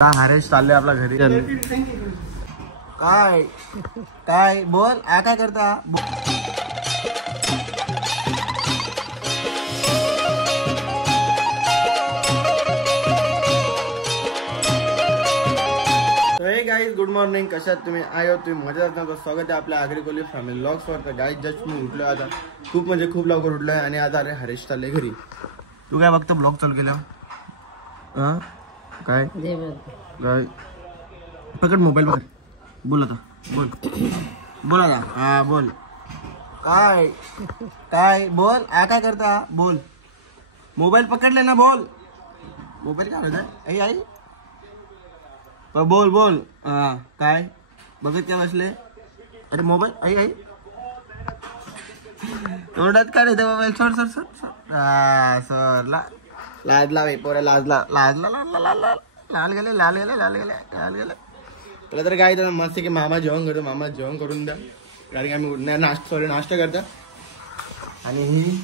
हरेश चालले आपल्या घरी. काय काय बोल काय करता. हे गाईज गुड मॉर्निंग. कशात तुम्ही आयो तुम्ही मजेत असणार. स्वागत आहे आपल्या आगरी कोली फॅमिली व्लॉग्स वर. गाईज जस्ट मी उठलो आता खूप म्हणजे खूप लवकर उठलोय आणि आता अरे हरेश चालले घरी. तू काय बघतो ब्लॉग चालू केला काय काय पकड मोबाईल पकड. बोल आता बोल आता हा बोल. काय काय बोल काय करता बोल. मोबाईल पकडले ना बोल. मोबाईल काय होता आई आई बोल बोल. हा काय बघत काय बसले. अरे मोबाईल आई आई तोंडात काय नाही मोबाईल. सोड सोड सोड सर लाजला बाई पोऱ्या लाजला लाजला लाल गेले लाल गेले लाल गेले लाल गेले. तुला तर काय तर मस्त की मामा जेवण करतो. मामा जेवण करून द्या कारण की आम्ही नाश्ता करता. आणि ही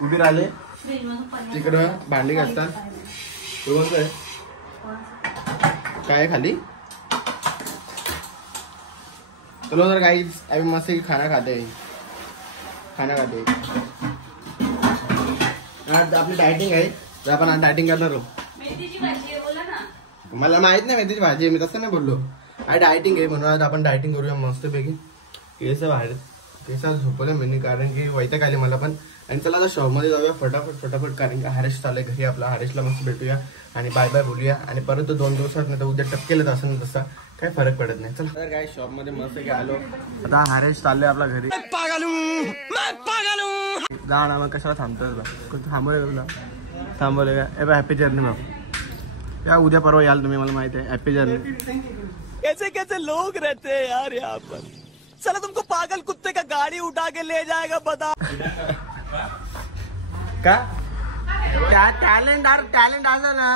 उभी राहिले तिकडं भांडी घासतात. काय खाली चलो तर काही आम्ही मस्त खाना खाते. आज आपली डायटिंग आहे तर आपण आज डायटिंग करणार आहोत. मला माहित नाही मेथीची भाजी आहे मी तसं नाही बोललो. आज डायटिंग आहे म्हणून आज आपण डायटिंग करूया मस्त पैकी. केस बाहेर केस झोपले मी कारण की वैताग आली मला पण. आणि चला आता शॉप मध्ये जाऊया फटाफट कारण की हरेश चालय घरी आपला. हरेशला मस्त भेटूया आणि बाय बाय बोलूया. आणि परत 2 दिवसात नाही तर उद्या टपकेलच असं ना तसा काही फरक पडत नाही. चला तर काय शॉप मध्ये मस्त की आलो आता. हरेश चालले आपल्या घरी. जा ना मग कशाला थांबतोय. थांबवले का हॅपी जर्नी. मग या उद्या परवा याल तुम्ही मला माहिती आहे. Happy journey. कैसे कैसे लोग रहते हैं यार यहाँ पर. चलो तुमको पागल कुत्ते का गाड़ी उठा के ले जाएगा बता. का टॅलेंट असं ना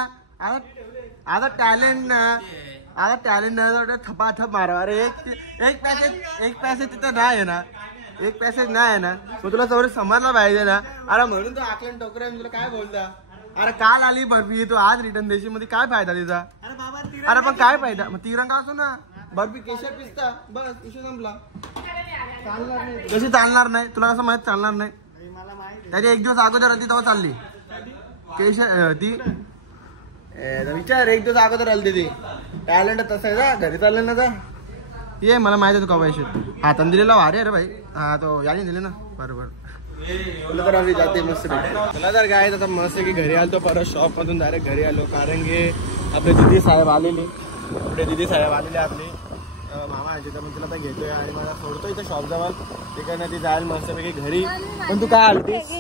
आता टॅलेंट ना थपाथप मारा. अरे एक पैसे तिथं नाही आहे ना. एक पैसे नाही आहे ना. मग तुला सगळं समजला पाहिजे ना. अरे म्हणून तो आकलन टोकरा तुला काय बोलता. अरे काल आली बर्फी तू आज रिटर्न देशी मध्ये काय फायदा तिचा. अरे पण काय फायदा मग तिरंगा असो ना. बर्फी केशर पिस्ता बस विषय संपला. कशी चालणार नाही तुला असं माहित चालणार नाही. त्याच्या 1 दिवस अगोदर होती तेव्हा चालली केशर ती. विचार 1 दिवस अगोदर आली ती. टॅलेंट तसं आहे ना. घरी चाललं ना तर ये मला माहिती आहे तू का पैसे हाताने दिलेला वारे. अरे भाई हा तो याने दिले ना बरोबर. तुला तर आम्ही जाते मस्त. तुला तर काय आता मस्त की घरी आलो परत शॉप मधून डायरेक्ट घरी आलो कारण की आपले दिदी साहेब आलेली आपली मामा आजी. तर मी तिला तर घेतोय आणि मला सोडतो इथं शॉप जवळ. तिकडनं ती जायला मस्त पैकी घरी. पण तू काय आलतीस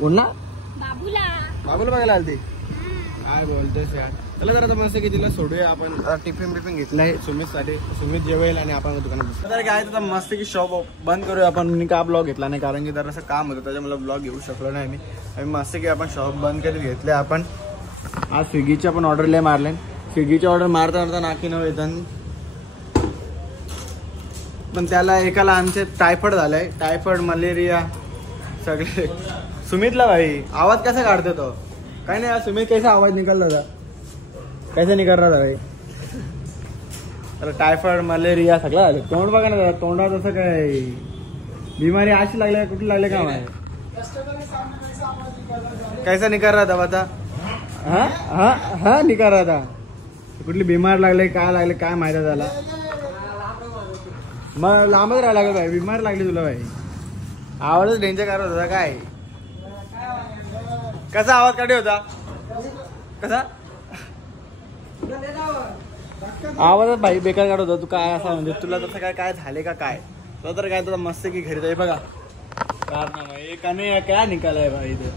बोल ना. बाबूला बघायला आलती काय बोलतोस यार. चला जरा मस्त की तिला सोडूया आपण. टिफिन घेतलाय सुमितसाठी. सुमित जेवेल आणि आपण दुकानात तर काय तर मस्त की शॉप बंद करूया आपण. मी का ब्लॉग घेतला नाही कारण की जर असं काम होतं त्याच्यामुळे ब्लॉग घेऊ शकलो नाही मी. आणि मस्त की आपण शॉप बंद करून घेतले आपण. आज स्विगीची आपण ऑर्डर लय मारले. स्विगीची ऑर्डर मारता नाकी न वेतन. पण त्याला एकाला आमचे टायफॉइड झालाय. टायफॉइड मलेरिया सगळे. सुमितला भाई आवाज कसा काढतो तो काय नाही. सुमित कैसा आवाज निकल रहा था. कैसे निकल रहा था भाई. अरे टायफॉइड मलेरिया सगळं झालं. तोंड बघा ना तोंडात असं काय बिमारी अशी लागल्या कुठे लागले का माहिती. कैसा निकल रहा था बता. हा निकल रहा था. कुठली बिमार लागले काय लागले काय माहिती झाला. मग लांबच राहायला लागलं भाई. बिमार लागली तुला भाई. आवाजच डेंजर करत होता काय. कसा आवाज काढी होता कसा आवाजच भाई बेकार काढत होता. तू काय असा म्हणजे तुला तसं काय काय झाले का काय. तो तर काय तुला मस्त की घरी जाई बघा कारनामा का काय निकालाय भाई इथे.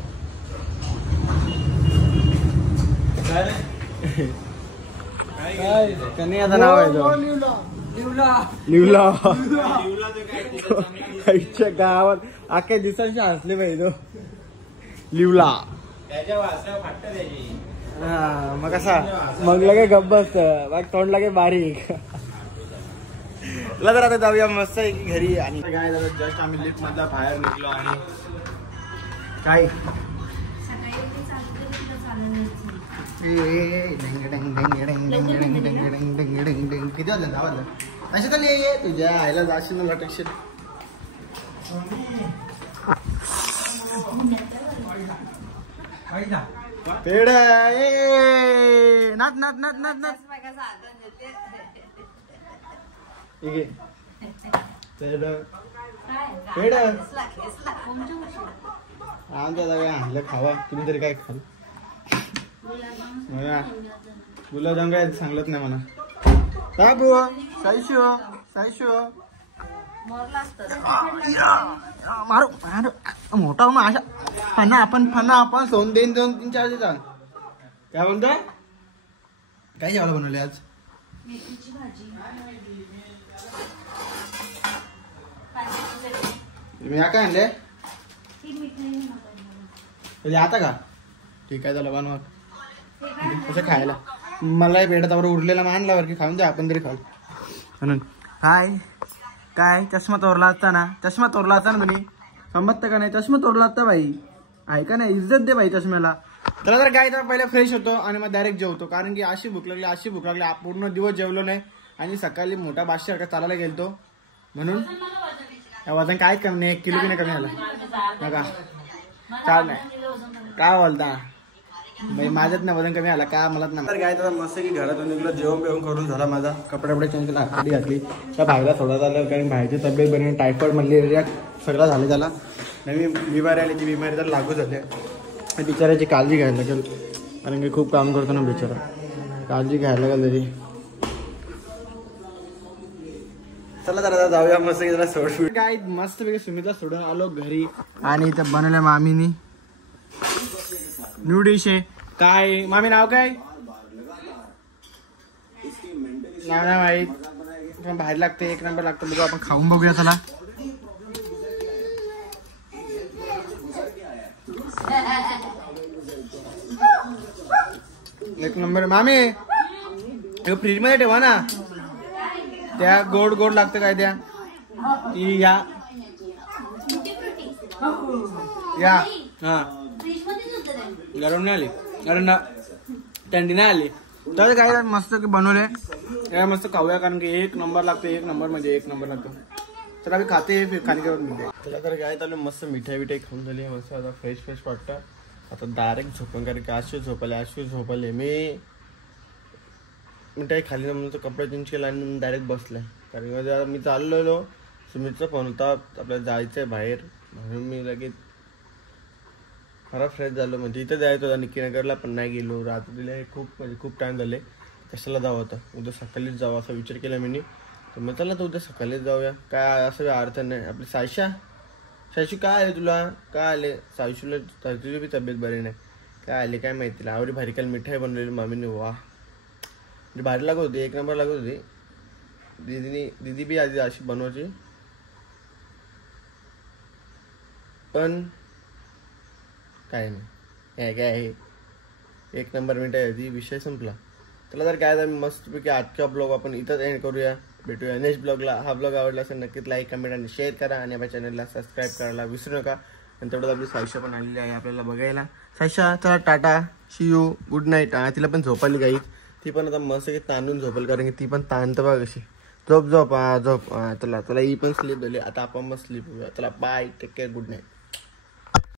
कन्हैयाचं नाव आहे तो लिवला. गावात अख्ख्या दिवसांशी हसले पाहिजे तो लिवला. हा मग कसा मग लगे गप्प बसत मग तोंड लागे बारीक. तुला तर आता जाऊया मस्त घरी. आणि काय झालं जस्ट आम्ही लिफ्ट मधला बाहेर निघलो आणि काय किती वाजलं? 10 वाजलं. अशा तर ये तुझ्या आईला जाशील ना लटकशील. पेड नाच नाच नाच नाच नाच. पेड पेड आमच्या जागा आणलं खावा. तुम्ही तरी काय खाल? गुलाबजाम काय सांगलत नाही मला. काय बुवा साईशो साईशो मारू मारू मोठा मग अशा फना आपण सोन देईन 2-3-4 दिवसा. काय बोलतोय? काय जेवायला बनवले आज? मेथीची भाजी. तुम्ही या काय आणले? ही मिठाई आता का? ठीक आहे झालं बनवा. कसं खायला मलाही भेटत उरलेला मानल्यावर की खाऊन द्या आपण तरी खाऊ म्हणून. काय काय चष्मा तोरला असता ना म्हणे. समजतं का नाही? चष्मा तोरला असता भाई. ऐका नाही इज्जत दे भाई चष्म्याला. त्याला तर काय तर पहिला फ्रेश होतो आणि मग डायरेक्ट जेवतो. कारण की अशी भूक लागली पूर्ण दिवस जेवलो नाही आणि सकाळी मोठा 500 चालायला गेलतो म्हणून वजन काय कमी नाही. 1 किलो की नाही कमी झालं नका. काय नाही काय बोलता माझ्यात ना वजन कमी आला का मला नाही. काय तर मस्त की घरातून निघलं जेवण बिवून करून झाला माझा. कपडे चेंज केला आखडी घातली. त्या भाईला थोडा झालं कारण भाईची तब्येत बरी टायफॉइड मलेरिया सगळं झालं त्याला. नवीन बिमारी आली ती बिमारी तर लागू झाली. बिचाराची काळजी घ्यायला लागेल कारण की खूप काम करतो ना बिचारा. काळजी घ्यायला लागेल तरी. चला जरा जाऊया मस्त की जरा सोड. काय मस्त पैकी सुमितला सोडून आलो घरी आणि इथं बनवल्या मामीनी न्यू डिश आहे. काय मामी नाव काय? नाव नाही माहीत पण बाहेर लागते. 1 नंबर लागतो. बघू आपण खाऊन बघूया. चला एक नंबर. मामी फ्रीज मध्ये ठेवा ना. त्या गोड गोड लागतं काय त्या या हा गरम नाही आली अरे ना थंडी नाही आली तर काय मस्त बनवले. मस्त खाऊया कारण की 1 नंबर लागतो. 1 नंबर म्हणजे 1 नंबर लागतो. तर आम्ही खाते खाणीवर मिळते. त्याला तर काय चालू मस्त मिठाई खाऊन झाली. मस्त आता फ्रेश वाटतं. आता डायरेक्ट झोपून कारण की आशू झोपले. मी मिठाई खाली ना म्हणून कपडे चेंज केला आणि डायरेक्ट बसलाय. कारण मी चाललेलो सुमितचा फोन होता आपल्याला जायचंय बाहेर म्हणून मी लगेच खराब फ्रेश झालो. म्हणजे इथं जायचं होता निक्कीनगरला पण नाही गेलो. रात्रीला खूप टाइम झाले. कशाला जावं होतं? उद्या सकाळीच जावं असा विचार केला मी. तर मग चला तर उद्या सकाळीच जाऊया. काय असं अर्थ नाही. आपली सायशू काय आले तुला? काय आले सायशूला? तुझी बी तब्येत बरी नाही. काय आले काय माहिती. आवडी भारी काल मिठाई बनवलेली मामीने. वा म्हणजे भारी लागत होती. 1 नंबर लागत होती. दीदी बी आधी अशी बनवायची पण काय नाही. काय आहे 1 नंबर मिठाई होती. विषय संपला. त्याला तर काय मस्तपैकी आजचा ब्लॉग आपण इथंच एंड करूया. भेटूया नेक्स्ट ब्लॉगला. हा ब्लॉग आवडला असेल नक्कीच लाईक कमेंट आणि शेअर करा आणि आपल्या चॅनलला सबस्क्राईब करायला विसरू नका. आणि तेवढं आपली सायशा पण आलेली आहे आपल्याला बघायला. सायशा चला tata see you good night. तिला पण झोपाली काही. ती पण आता मस्त की ताणून झोपेल कारण की ती पण ताणतं बघ कशी. झोप चला ही पण स्लीप झाली. आता आपण मग स्लीप होऊया. चला bye take care good night.